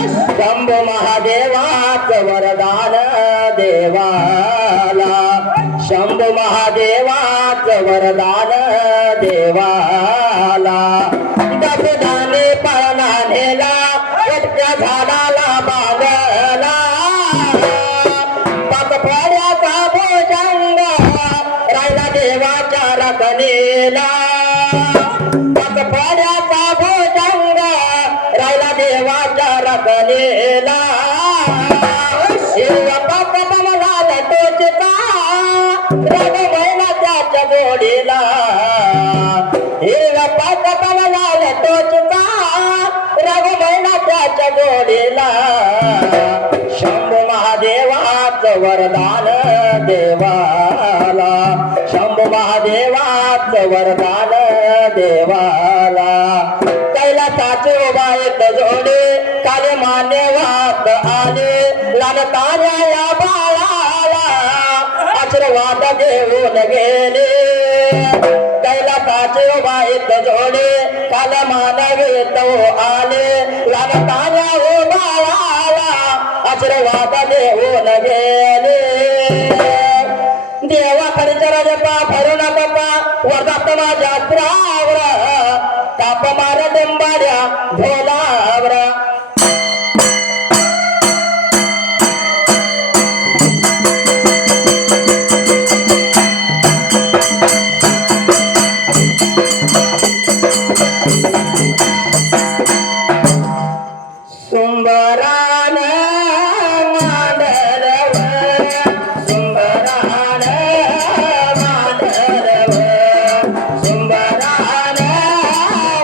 शंभू महादेवाचं वरदान देवाला, शंभू महादेवाचं वरदान देवाला. दसदाने पळना नेला एकट्या झाडाला बांधला, पाचफळ्याचा भुजंग राहिला देवाच्या रखणीला, पाचफळ्याचा भुजंग राहिला देवाच्या रखणीला. शिवपाकमला तोचता रग महिना त्याच्या जोडीला, हिरपाकमला तोचता रग महिना त्याच्या जोडीला. शंभू महादेवाचं वरदान देवाला, शंभू महादेवाचं वरदान देवाला. कैलासाचे उभा एक जोडे काले मान्यवात आले, लालताऱ्या या बाळाला आशीर्वाद देऊन गेले. कैलासाचे उभा एक जोडे काल मानवे तो आले, लालताऱ्या हो बाळाला आशीर्वाद देऊन गेले. देवाकडे जपा भरू नका वरदात माझ्या त्रावर, ताप मार डेंबाड्या ढोलावर. सुंदरान मांडलव, सुंदरान मांडलव, सुंदरान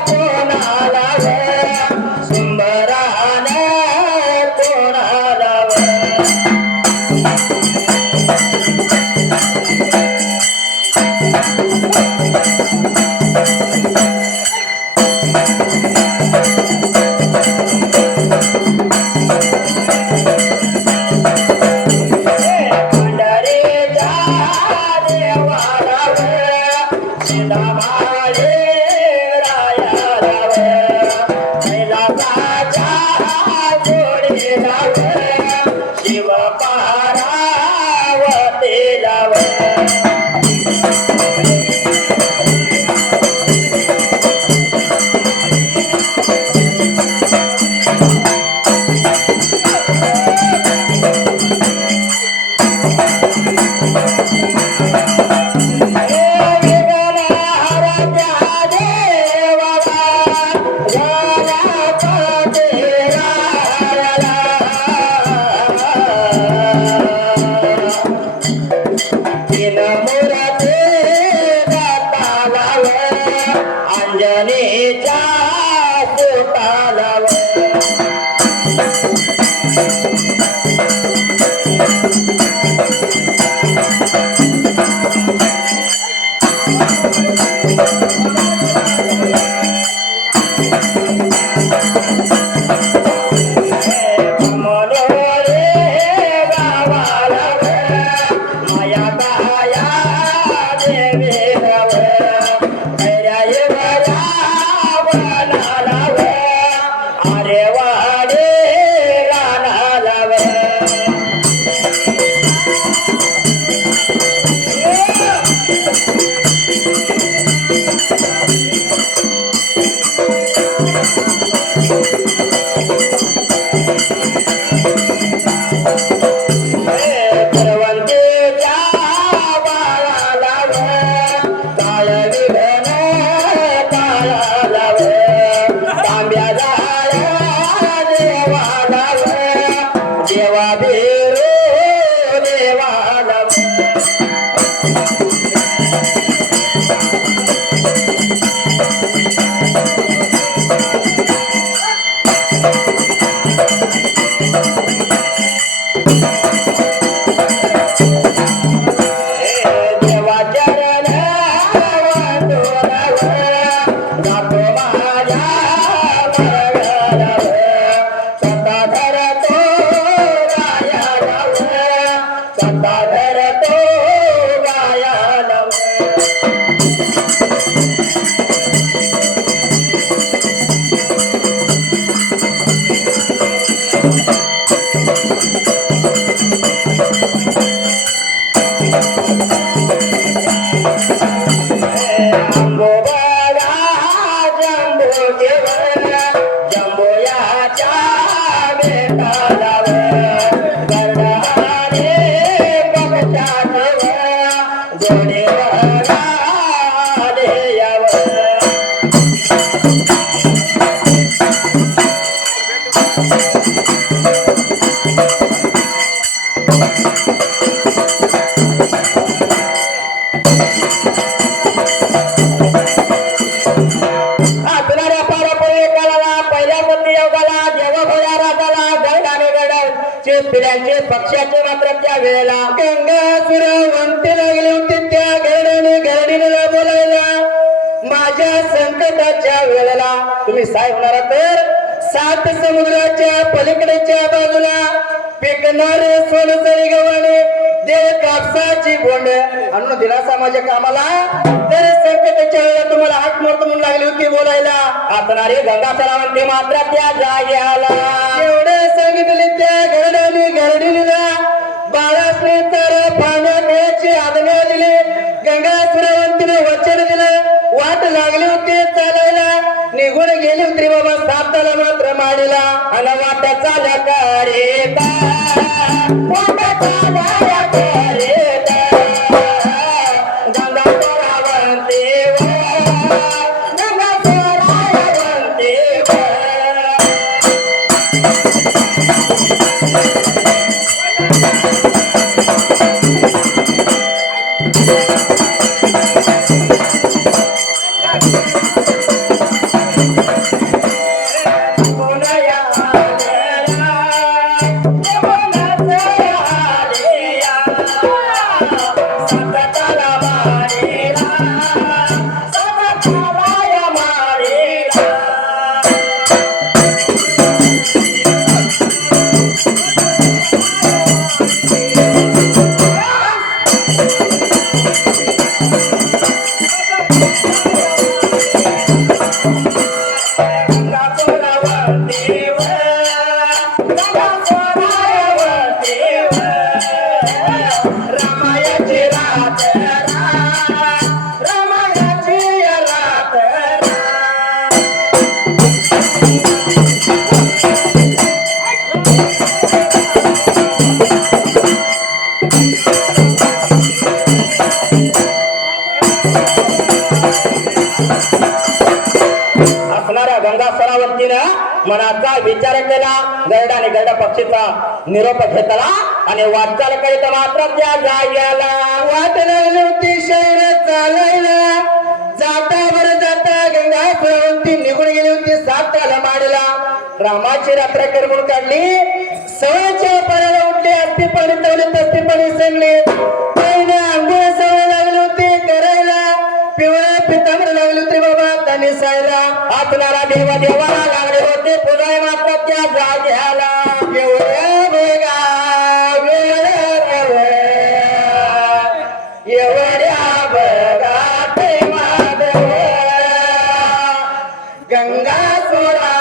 कोणालाव, सुंदरान कोणालाव. शिव पारावते लाव. अंजनीच्या पोटालाव. मनोरे गावाला माया गाया देवी गाव, अरे वाडे रानालाव. पर्वंतीच्या बाळालाव काळ विघन काळालाव, तांब्या जाळ्या देवालाव, देवा भेरो देवालाव. देवा चरण वंदोलाव, जातो माझ्या मरगलाव, सताधर तो गायालाव, सताधर तो गायालाव. पिढ्यांचे पक्षाचे मात्र त्या वेळेला गंगासुर वंते लागले होते त्या गरडाने गरडीला बोलायला माझ्या संकटाच्या वेळेला तुम्ही साय होणार तर 7 समुद्राच्या पलीकडेच्या बाजूला पिकणारे सोनसरी गव्हाणे देव कापसाची बोंड आणून दिला माझ्या कामाला तर संकटाच्या वेळेला तुम्हाला हात मोडतो म्हणून लागली होती बोलायला असणारे गंगासरावंती मात्र त्या जाग्याला एवढे सांगितले त्या गरडाने गरडीला बाळासने तर पाण्यात याची आज्ञा दिली गंगासुरवंतीने वचन दिलं वाट लागली होती चालायला निघून गेली होती बाबा साताला मात्र माडीला आणि वाट चाल्या करेता वाट चाल्या करेता गंगासुरवंती मनाचा विचार केला गरडाने गरडा पक्षीचा निरोप घेतला आणि वाटचाल करीत मात्र त्या जाग्याला वाट लागली होती शहर चालायला जाता बरं जाता गंगासुरवंती निघून गेली होती साताला माडीला रामाची रात्र करमून काढली सवयच्या पाण्याला उठली असती पाणी तवली तस्ती पाणी सांगली पहिल्या आंघोळ सवय लागली होती करायला पिवळ्या पितांबर लागली होती बाबा त्यांनी सायला आतणारा देवा देवाला लागले होते पुजाय मात्र त्या जाग्याला एवढ्या बेगा एवढ्या बघा ते माधव गंगासुरा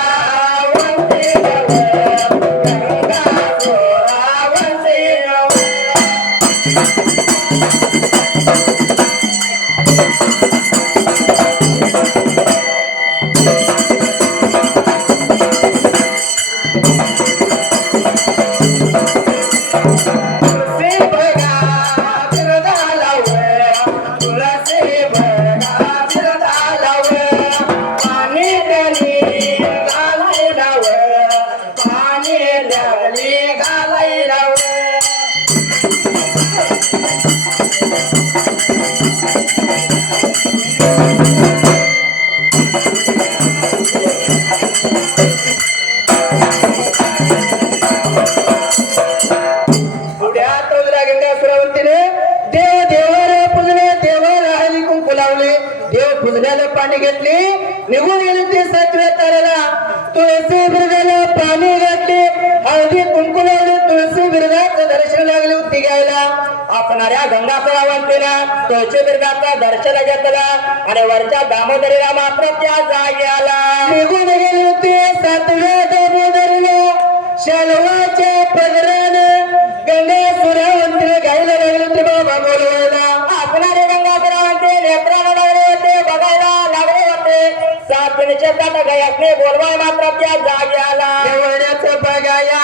पाणी घेतले निघून गेले ते 7व्या तारेला तुळशी बिरदाला पाणी घातले हळदी कुंकू लावले तुळशी बिरदाचं दर्शन लागले होती घ्यायला आपणाऱ्या गंगासुरवंतीला तुळशी बिरदाचं दर्शन घेतला आणि वरच्या दामोदरीला मात्र त्या जाग्याला निघून गेले होते 7व्या दामोदरीला शालवाच्या पदरानं गंगासुरवंतीला गायला लागले होते बाबा बोलवायला आपणारे गंगासुरवंती नेत्राला लागले होते बघायला लागले होते 7 शेतात गयासने बोलवाय मात्र त्या जाग्याला एवढ्याच बघाया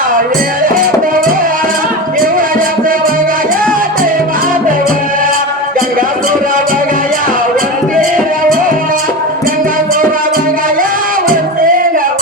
एवढ्याच बघाया ते माधव गंगा सोरा बघाया वंदे नव गंगा सोरा बघाया वंदे नव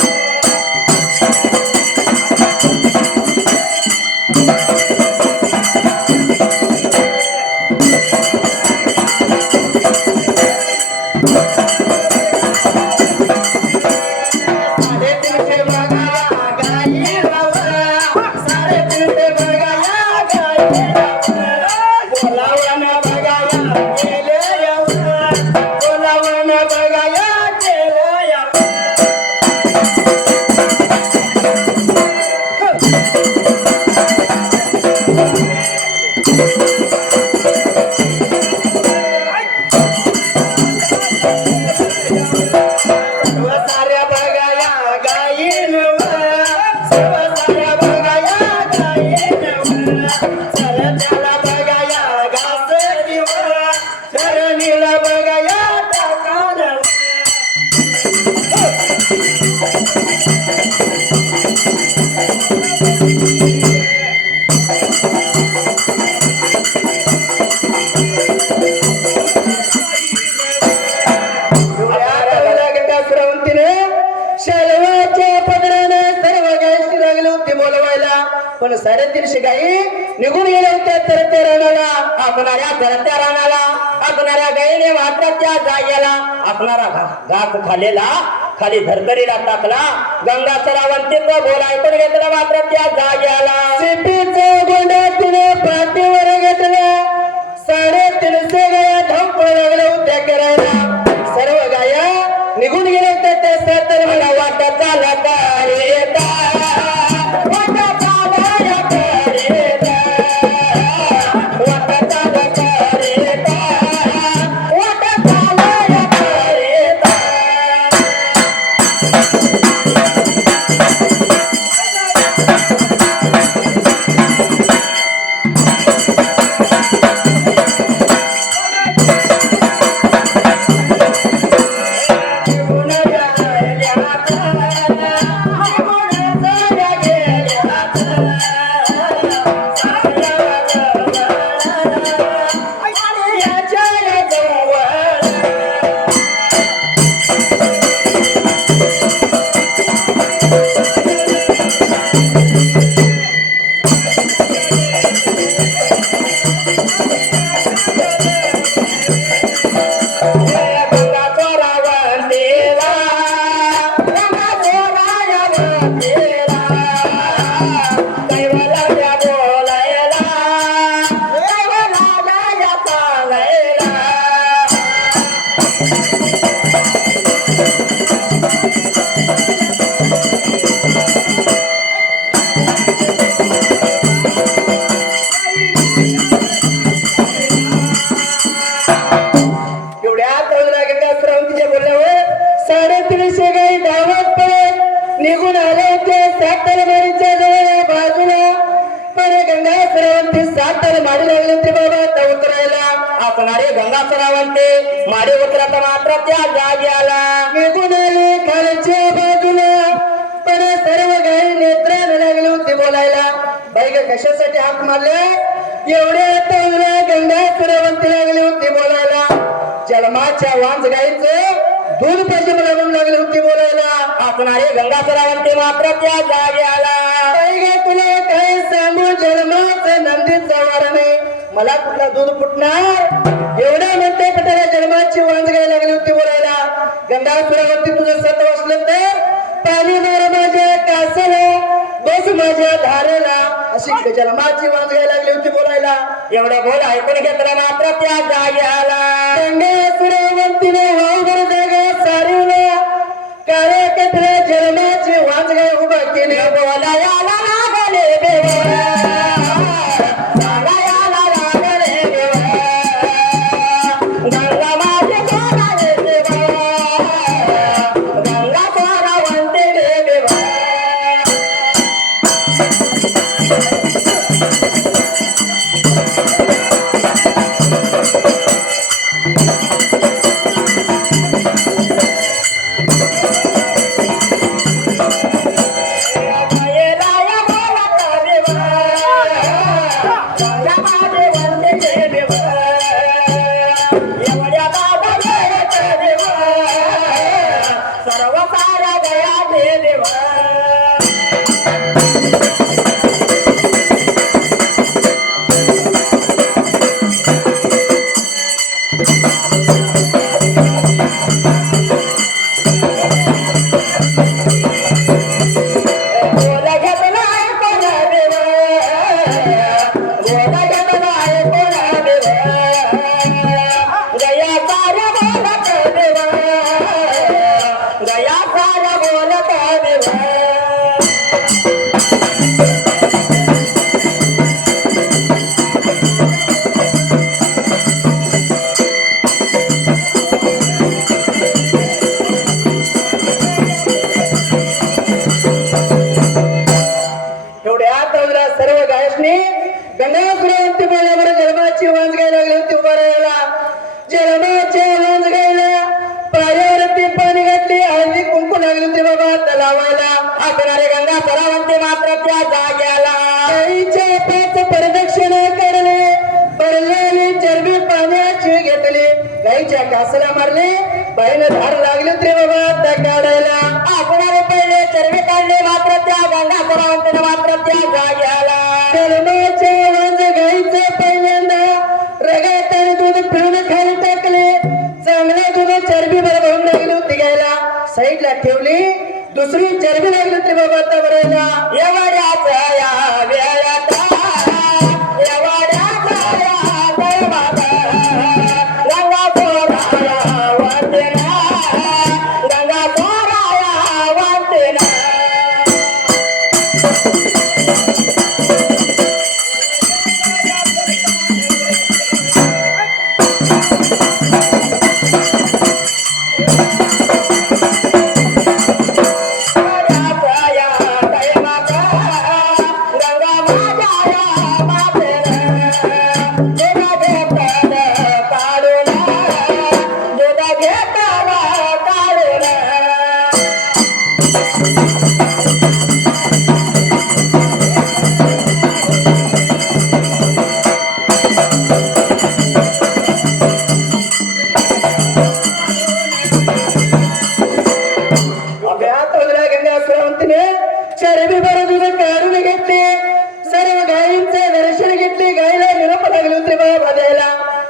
पण 350 गायी निघून गेल्या होत्या तरत्या रानाला असणाऱ्या गायीने मात्र त्या जाग्याला असणारा घास खालेला खाली धरतरीला टाकला गंगा सरावंतीचं बोल ऐकून घेतलं मात्र त्या जाग्याला सिपीचं गोंडा तिने पाठीवर घेतलं 350 गाया धावपळ लागल्या होत्या करायला सर्व गाया निघून गेल्या होत्या त्या सातर मला वाटत चालला निघून आले होते सातारवाडीच्या जवळ बाजूला पण गंगा सरावंती सातार माडी लागले होते बाबा त्या उतरायला असणारे गंगा सरावंती माडी उतरत मात्र त्या जाग्याला निघून आले खालच्या बाजूला पण सर्व गाई नेत्राला लागले होते बोलायला बाई ग कशासाठी हाक मारले एवढ्या तवला गंगा सरावंती लागली होती बोलायला जन्माच्या वांज गाईचं दूध पैसे लागून लागले होते बोलायला असणारे गंगा सरावंती मात्र त्या जाग्याला तुला काय सांगू जन्माचं नंदीचा वार नाही मला कुठला दूध फुटणार एवढ्या म्हणते पटाला जन्माची वांज गाय लागली होती बोलायला गंगा सरावंती तुझं सत असलं तर पाणी मार माझ्या कासाला बस माझ्या धारेला अशी जन्माची वांज गाय लागली होती बोलायला एवढं बोल ऐकून घेतला मात्र त्या जाग्याला गंगा सरावंतीने वावभर जागा सारवला काळ्या कपड्या जन्माची वांज गाय उभा केली बोलायला लागले बेवा आता सर्व गायसनी गंगासुरावंती बोलल्यावर जन्माची वांज गायला लागली होती उभा राहायला. जन्माच्या वांज गायला पायावरती पाणी घातली हळदी कुंकू लागली होती बाबा तलावायला. असणारे गंगासुरावंती मात्र त्या जाग्याला गाईच्या पाच प्रदक्षिणा काढले पडलेली चरबी पाण्याची घेतली गाईच्या कासाला मारली बाईनं धार लागली होती बाबा त्या काढायला. असणारे पहिले चरबी काढले मात्र त्या गंगासुरावंतीने मात्र त्या जाग्याला जन्माच्या वांज गाईचं पहिल्यांदा रगात आणि दूध पिळून खाली टाकले. चांगले दूध चरबी बरोबर लागली होती घ्यायला साईडला ठेवली. दुसरी चरबी लागली होती बाबा आता भरायला. एवढ्याचा या वेळात चरबी बरं दूध काढून घेतली. सर्व गायींचे दर्शन घेतले. गायीला निरोप लागले होते बाबा द्यायला.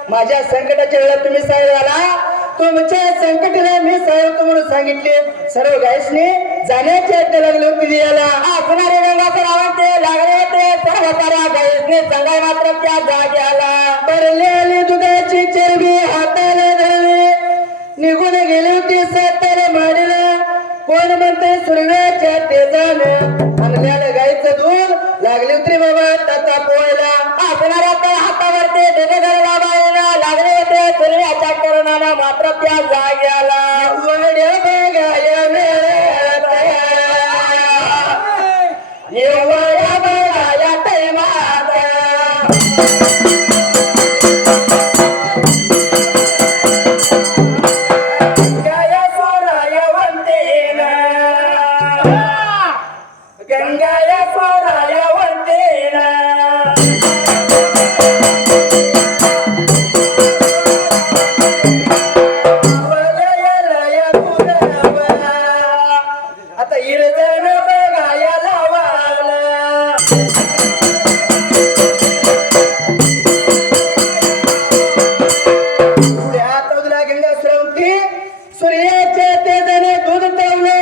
माझ्या संकटाच्या वेळेला तुम्ही साहेब आला. तुमच्या संकटाला मी साहेब म्हणून सांगितले. सर्व गायीसनी जाण्याची आज्ञा लागली होती द्यायला. असणारे गंगासुरावंती लागले होते सर्व साऱ्या गायीसनी सांगाय मात्र त्या जाग्याला भरलेली दुधाची चरबी हाताला धरली निघून गेली होती सातारा माडीला. कोण म्हणते सूर्याच्या तेजानं आणल्याला गाईचं दूध लागली उतरी बाबा त्याचा पोहायला. असणाऱ्या तर हातावरती दूध घालायला बाईला लागले होते सूर्याच्या किरणाला मात्र त्या जाग्याला एवढ्या बघाया वेळात एवढ्या बघाया तैमात गंगाया सोराया वंदेना आता इरजन बघाया लावाला गंगासुरावंती सूर्याच्या तेजाने दूध तावलं.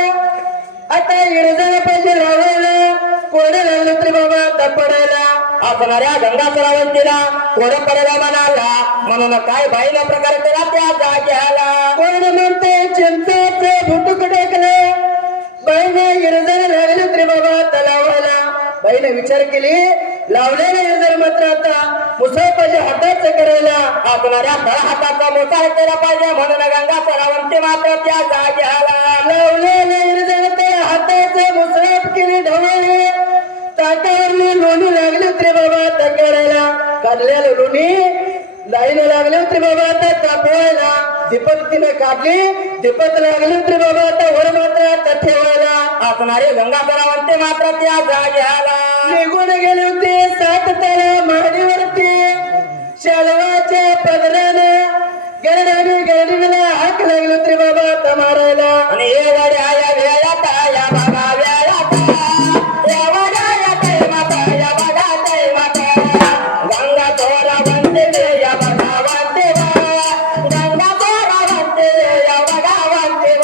आता इरजन पाहिजे लावायला कोडे लागले तरी बाबा तपडायला. असणाऱ्या गंगासुरावंतीला कोडे पडायला म्हणाला म्हणून काय बाईला प्रकार केला त्या जाग्याला. कोण म्हणते चिंचाचं भुटुक टाकलं बाईने इरजन लागले तरी बाबा तलावाला. बाईने विचार केली लावलेले इरजन मात्र आता मुसळ पाहिजे हाताच करायला. असणाऱ्या तळ हाताचा मुसळ केला पाहिजे म्हणून गंगासुरावंती मात्र त्या जाग्याला लावलेले इरजन हाताचे मुसळात केली ढवळली. ताटावरली लोणी लागली होती बाबा तक्याला. काढलेलं लोणी लाईने लागले होते बाबा आता कापवायला. दीपक तिने काढली दीपक लागली होती बाबा आता वर मात्र आता ठेवायला. असणारे गंगासुरावंती मात्र त्या जाग्याला निघून गेले होते सात तळा माडीवरती. शालवाच्या पदरानं गरडाने गरडीला हाक लागली होती बाबा आता मारायला. आणि हे वाड्या या वेळात या बाबा वेळात या वाड्या या तै माता या बघा तै माता गंगासुरावंती या बघा वांते गंगासुरावंती या बघा वांते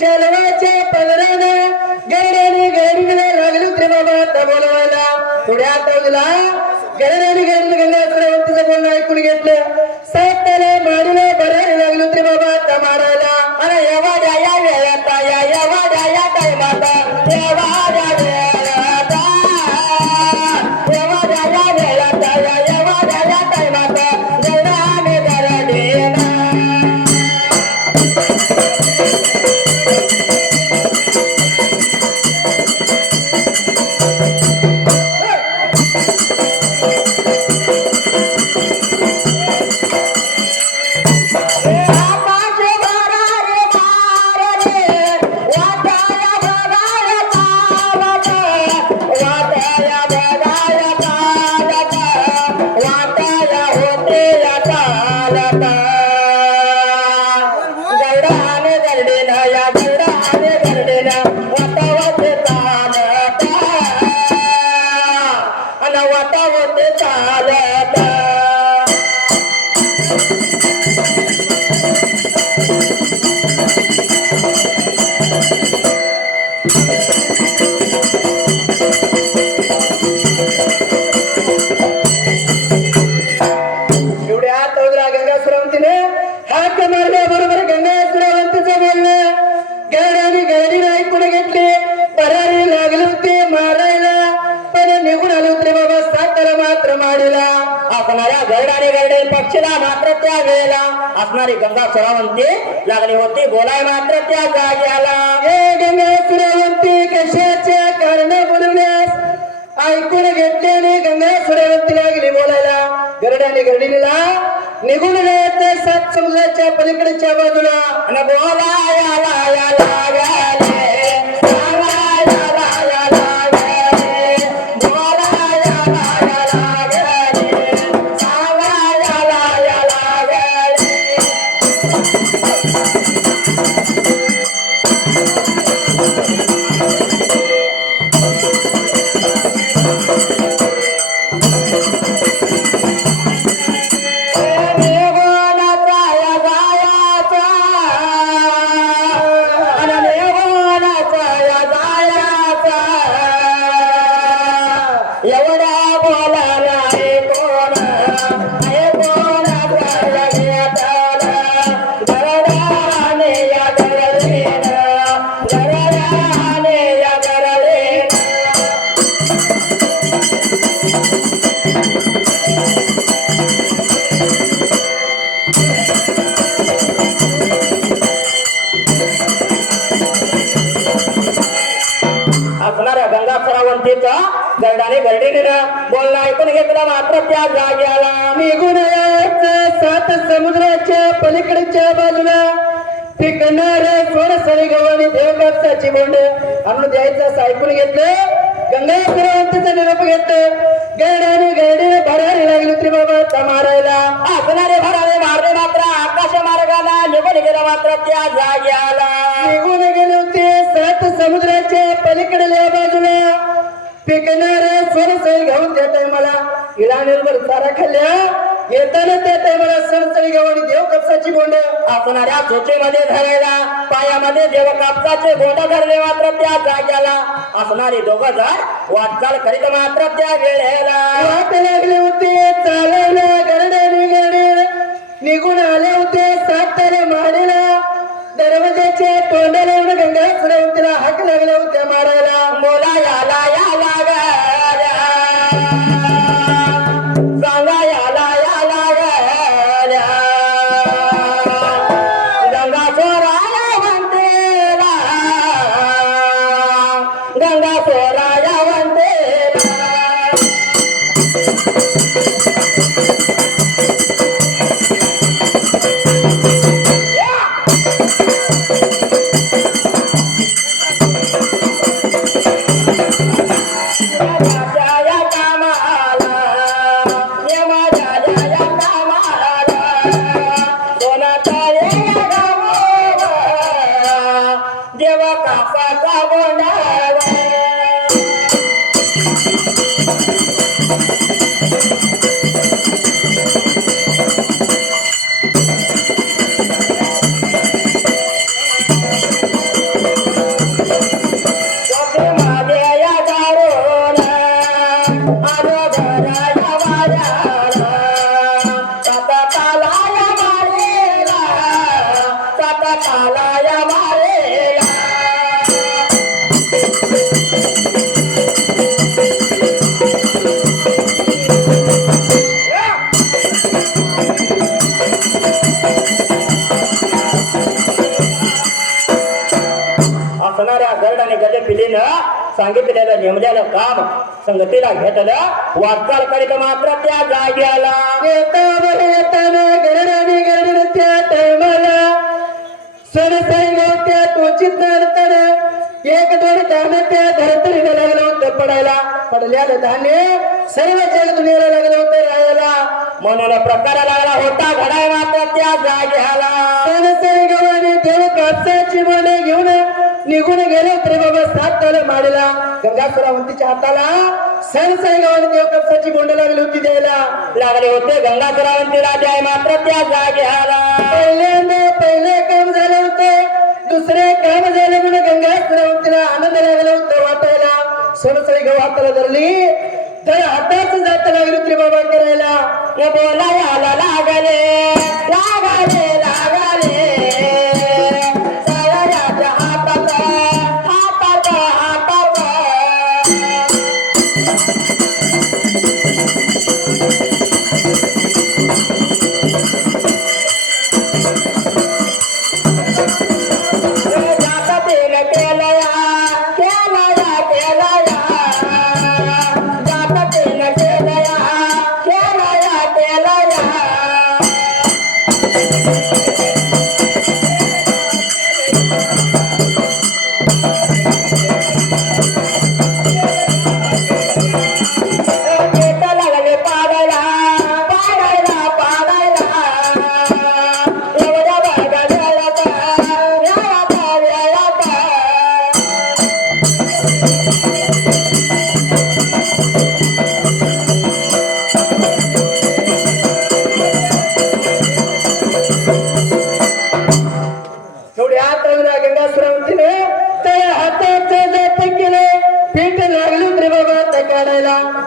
शेलवाच्या पदरानं गरड्याने गरडीला लागली होती बाबा आता बोलवायला पुढ्या तोडला गरड्याने गरडी गंगा सरवंतीचं बोलणं ऐकून घेतलं साताला मारीला भरायला लागली होती बाबा आता मारायला अरे या वेळात या टायमाता या वेळात या टायमाता गरडाने गरडीना पक्षीला मात्र त्या वेळेला असणारी गंगा सुरावंती लागली होती बोलाय मात्र त्या जाग्याला हे गंगा सुरावंती कशाच्या कारण बोलवण्यास ऐकून घेतल्याने गंगा सुरावंती लागली बोलायला गरड्याने गरडीला निघून जायचं सात समुद्राच्या पलीकडच्या बाजूला आणि बोलायला गरडाने गरडीने बोलणं ऐकून घेतलं मात्र त्या जाग्याला निघून यायचं सात समुद्राच्या पलीकडच्या बाजूला पिकणार सोडसळी गव्हाणी देवकापसाची बोंड आणून द्यायचं असं ऐकून घेतलं गंगा सुरावंतीचा निरोप घेतलं गरडाने गरडीने भरारी लागली होती बाबा मारायला असणारे भरारे मारले मात्र आकाश मार्गाला निघून गेला मात्र त्या जाग्याला निघून गेले होते सात समुद्राच्या पलीकडल्या बाजूला पिकणार सोनसळी घालून त्या टायमाला इळा निर्भर चारा खाल्ल्या येताना त्या टायमाला सोनसळी गव्हाणी देव कापसाची बोंड असणाऱ्या चोचेमध्ये धरायला पायामध्ये देव कापसाचे बोंड धरले मात्र त्या जाग्याला असणारे दोघं जण वाटचाल करीत मात्र त्या वेळेला वाट लागले होते चालायला गरड्याने गरडे निघून आले होते सातारा मारेला दरवाजाच्या तोंडाला येऊन गंगा सुरावंतीला हाक लागल्या होत्या मारायला मोला याला सांगा याला गंगा सोराया म्हणतेला गंगा सोराया म्हणतेला देवा कापाचा बोंडावा गरड आणि गजे पिलीनं सांगितलेलं नेमलेलं काम संगतीला घेतलं वाटचाल करीत मात्र त्या जाग्याला येताना गरड आणि गरडीनं त्या टायमाला त्या तोचित नडतड एक दोन धान्य त्या धरतरीला लागलं होतं पडायला पडल्यालं धान्य सर्व जग दुनियेला लागलं होतं राहायला म्हणून प्रकार लागला होता घडाय मात्र त्या जाग्याला गव्हाने देव कापसाची मोडे घेऊन निघून गेले तरी बाबा सात ताल माडला गंगासुरावंतीच्या हाताला सणसरी गव्हाने देव कापसाची बोंड लागली होती द्यायला लागले होते गंगासुरावंतीला द्याय मात्र त्या जाग्याला पहिले काम झालं होतं दुसरे काम झाले म्हणून गंगासुरावंतीला आनंद लागला होता वाटायला सणसरी गव्हा हाताला धरली तर हाताच जात लागली होती बाबा करायला बोलायला लागले लागले लागले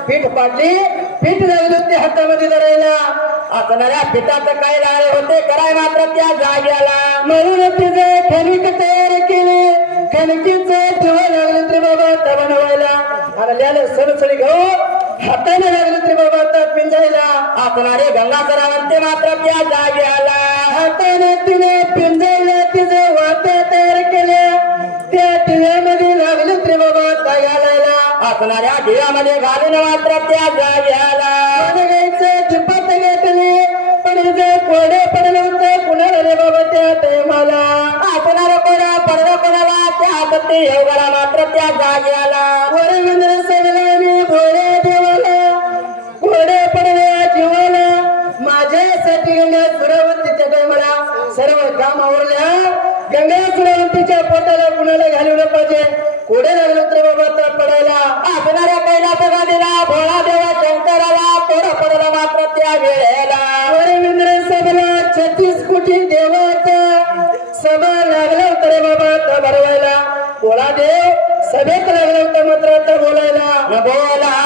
पीठ पाडली पीठ लागली होती हातामध्ये धरायला असणाऱ्या पिठाचं काय लागले होते कराय मात्र त्या जाग्याला म्हणून तिचे खनिक तयार केले खनिकीचं ठेवा लागले तरी बाबा आता बनवायला आणल्याला सरसरी गहू हाताने लागले तरी बाबा आता पिंजायला असणारे गंगाधरावंती मात्र त्या जाग्याला हाताने तिने पिंजायला तिचे वाट्या तयार केल्या त्या टिव्यामध्ये लागले तरी बाबा आता घालायला असणाऱ्या ढिव्यामध्ये घालून मात्र त्या जाग्याला गायचं जिपत घेतली पण जे कोडे पडलं होतं कुणाला रे बाबा त्या टायमाला आपणाला कोणा पडलं कोणाला त्या हातात योगाला मात्र त्या जाग्याला वरविंद्र सगळ्यांनी भोळे देवाला कोडे पडल्या जीवाला माझ्यासाठी गंगा सुरावंतीच्या टायमाला सर्व काम आवरल्या गंगा सुरावंतीच्या पोटाला कुणाला घालवलं पाहिजे कोडे लागले तरी बाबा तर पडायला आपणाऱ्या कैलास गादीला भोळा देवा शंकराला कोड पडला मात्र त्या वेळेला वरविंद्र सभेला 36 कोटी देवाचा सभा लागला तरी बाबा तर भरवायला भोळा देव सभेत लागला होता मात्र आता बोलायला बोलायला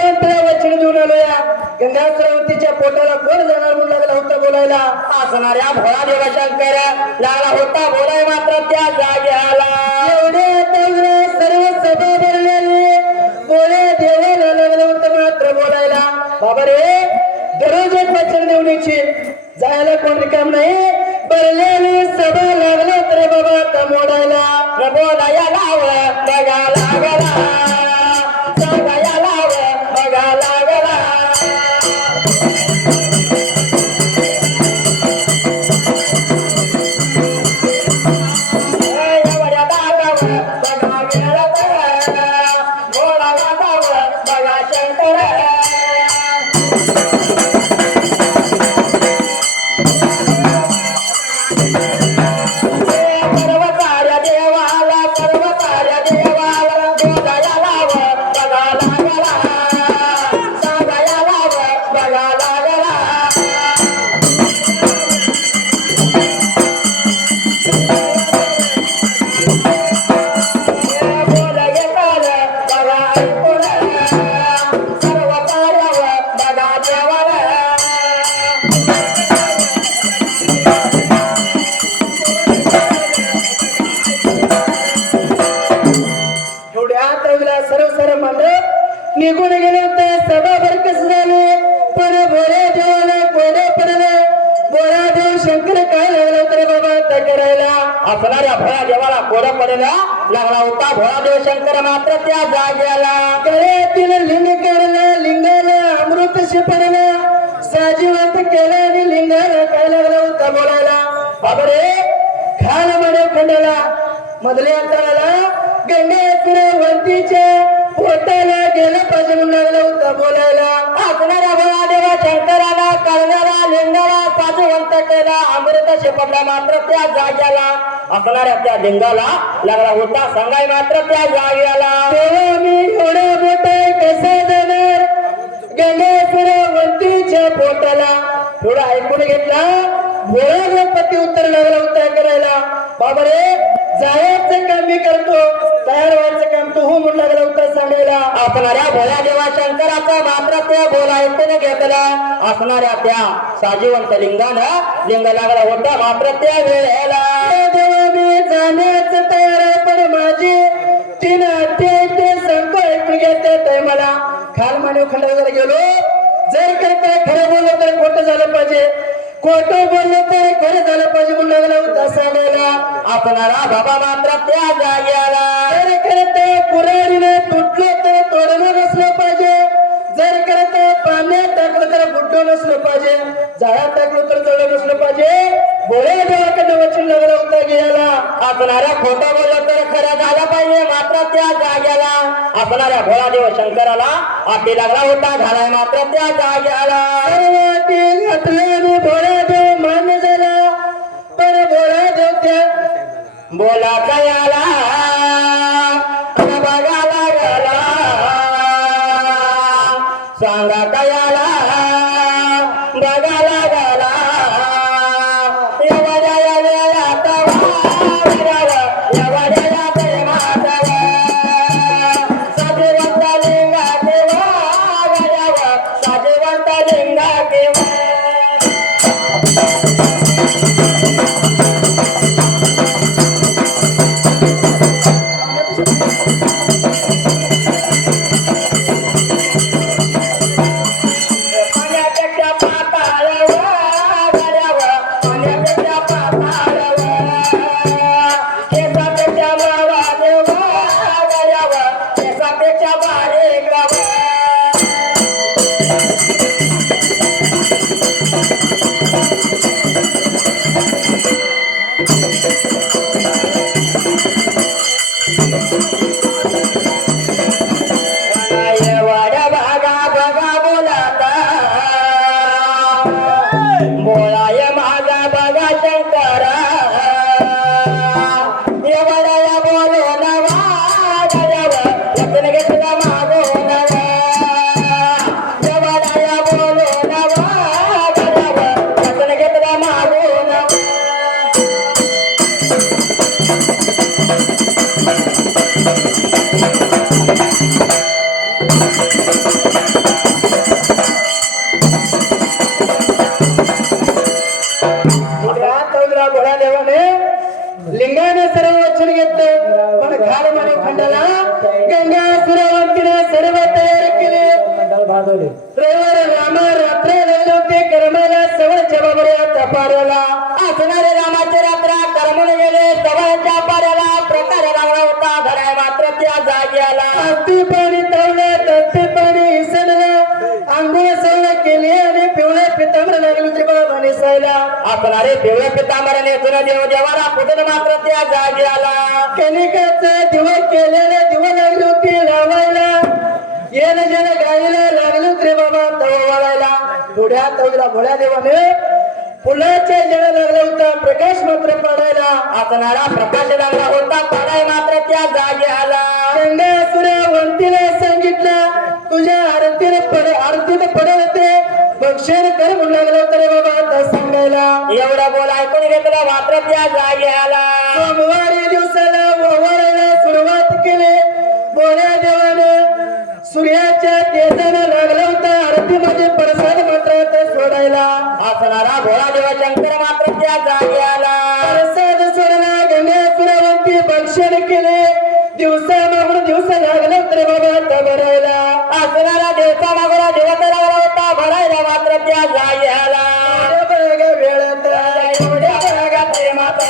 लागला गंगासुरावंतीच्या पोटाला कोण जाणार म्हणून लागला होता बोलायला असणाऱ्या भोळा देवा शंकर लागला होता बोलाय मात्र त्या जाग्याला एवढे सर्व सभा भरलेली बोले देवाला लागलं होतं मात्र बोलायला बाबा रे दररोज एक वचन देवणीची जायला कोण रिकाम नाही भरलेली सभा लागला तर बाबा आता मोडायला बोलाया लाव बघा लागला सांगाया लाव बघा लागला असणाऱ्या भोळा देवाला कोडा पडला लागला होता. भोळा देव शंकर मात्र त्या जाग्याला गळ्यातील लिंग काढला, लिंगाला अमृत शिपडला, साजीवंत केला आणि लिंगाला काय लागला होता बोलायला. बाबरे खाल मध्ये खंडाला मधल्या अंतराला गंगा वरतीच्या पोटाला गेलं पाहिजे म्हणून लागला होता बोलायला. असणाऱ्या भोळा देवा शंकराला करणारा लिंगाला साजवंत केला, अमृत शिपडला मात्र त्या जाग्याला. असणाऱ्या त्या लिंगाला लागला होता सांगाय मात्र त्या जाग्याला. तेव्हा मी एवढा मोठा कसा जाणार गंगा वरतीच्या पोटाला. थोडा ऐकून घेतला. भोळा गणपती उत्तर लागला होता करायला. बाबरे जायचं काम मी करतो, तयार व्हायचं काम तू हो म्हणून लागला होता सांगायला. असणाऱ्या भोळ्या देवा शंकराचा मात्र त्या बोला ऐकून घेतला. असणाऱ्या त्या साजीवंत लिंगानं लिंग लागला होता मात्र त्या वेळेला. देवा मी जाण्याचं तयार आहे, पण माझी तीन अध्याय ते सांगतो ऐकून घेते मला. खाल मानव खंडावर गेलो, जर काय खरं बोललं तर खोटं झालं पाहिजे, खोटं बोललं तर खरं झालं पाहिजे म्हणून लागला होता सांगायला. आपणाला बाबा मात्र त्या जाग्याला. जर करत कुऱ्हाडीने तुटलं तर तोडणं नसलं पाहिजे, जर करत पाण्यात टाकलं तर बुड्डो नसलं पाहिजे, झाडात टाकलं तर जळलं नसलं पाहिजे. भोळ्या देवाकडनं वचन लागला होता गेला. आपणाला खोटं बोललं तर खरं झालं पाहिजे मात्र त्या जाग्याला. आपणाऱ्या भोळा देव शंकराला आटी लागला होता घालाय मात्र त्या जाग्याला. घातल्याने भोळा देव मान झाला, पण भोळा देव त्या बोला कयाला बघायला गेला, सांगा कयाला बघायला गेला. लिंगाने सर्व वचन घेतलं, पण खाल मानव खंडाला गंगा सुरावंतीने सर्व तयार केले. रविवार रामा रात्र लागले होते कर्माला, सवळच्या बाबऱ्या तपाऱ्याला. असणारे रामाचे रात्र कर्मून गेले, सवळच्या पाऱ्याला प्रकार लागला होता घराय मात्र त्या जाग्याला. अस्थि पाणी तवलं, तत्ते पाणी इसडलं, आंघोळ सवळ केली आणि पिवळ्या पितांबर लागले होते बाबा नेसायला. असणारे पिवळ्या पितांबर नेसून देव देवाला कुठून मात्र त्या जाग्याला. कणिकाचा दिवा केलेले दिवा लागले होते लावायला, येणं ज्याला गायला लागले होते बाबा तवा वाळायला. पुढ्या तवला भोळ्या देवाने फुलाच्या जेणा लागला होता प्रकाश मात्र पडायला. असणारा प्रकाश लागला होता पडाय मात्र त्या जाग्याला. गंगा सुरावंतीला सांगितलं तुझ्या आरतीत पडत होते भक्षण कर म्हणून लागलं होतं रे बाबा आता सांगायला. एवढा बोल ऐकून घेतला मात्र त्या जाग्याला. सोमवारी दिवसाला ओवाळायला सुरुवात केली. भोळ्या देवाने सूर्याच्या तेजानं लागला होता आरतीमध्ये प्रसाद मात्र सोडायला. असणारा भोळा देवा शंकर मात्र त्या जाग्याला. प्रसाद सोडला, गंगा सुरावंती भक्षण केले. दिवसा मागून दिवसा लागला रे बाबा आता भरायला. असणारा दिवसा मागून दिवस लागला होता भरायला मात्र त्या जाग्याला. वेळात एवढ्या बघा प्रेमात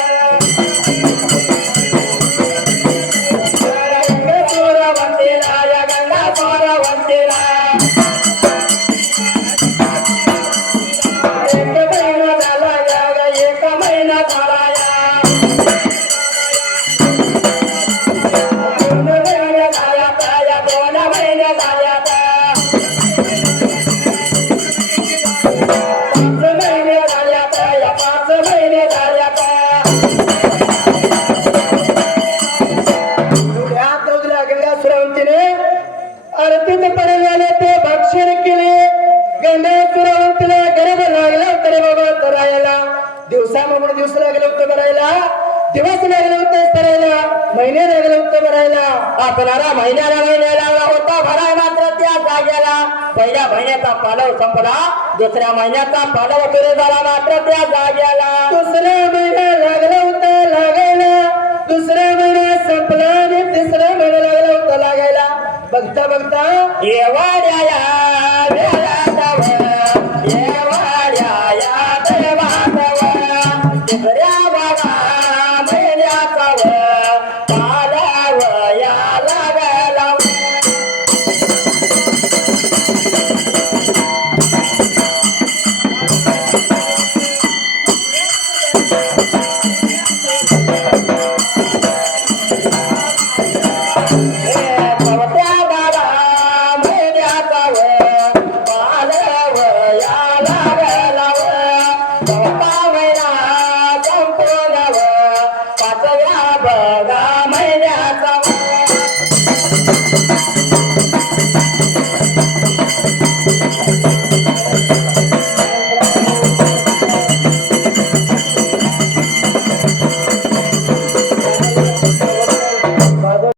महिने झाले आता एवढ्या तवजल्या गंगा सुरावंतीने आरतीत पडलेले ते भक्षण केले गंगा सुरावंतीला गरज लागला तरी बाबा तरायला दिवसा म्हणून दिवस लागले होते भरायला दिवस लागले होते करायला महिने लागले होते भरायला आपणारा महिन्याला लागला होता भराय मात्र त्या जाग्याला पहिल्या महिन्याचा पालव संपला दुसऱ्या महिन्याचा पालव सुरू झाला मात्र त्या जाग्याला दुसरा महिना लागला होता लागायला दुसरा महिना संपला आणि तिसरा महिना लागला होता लागायला बघता बघता एवढ्या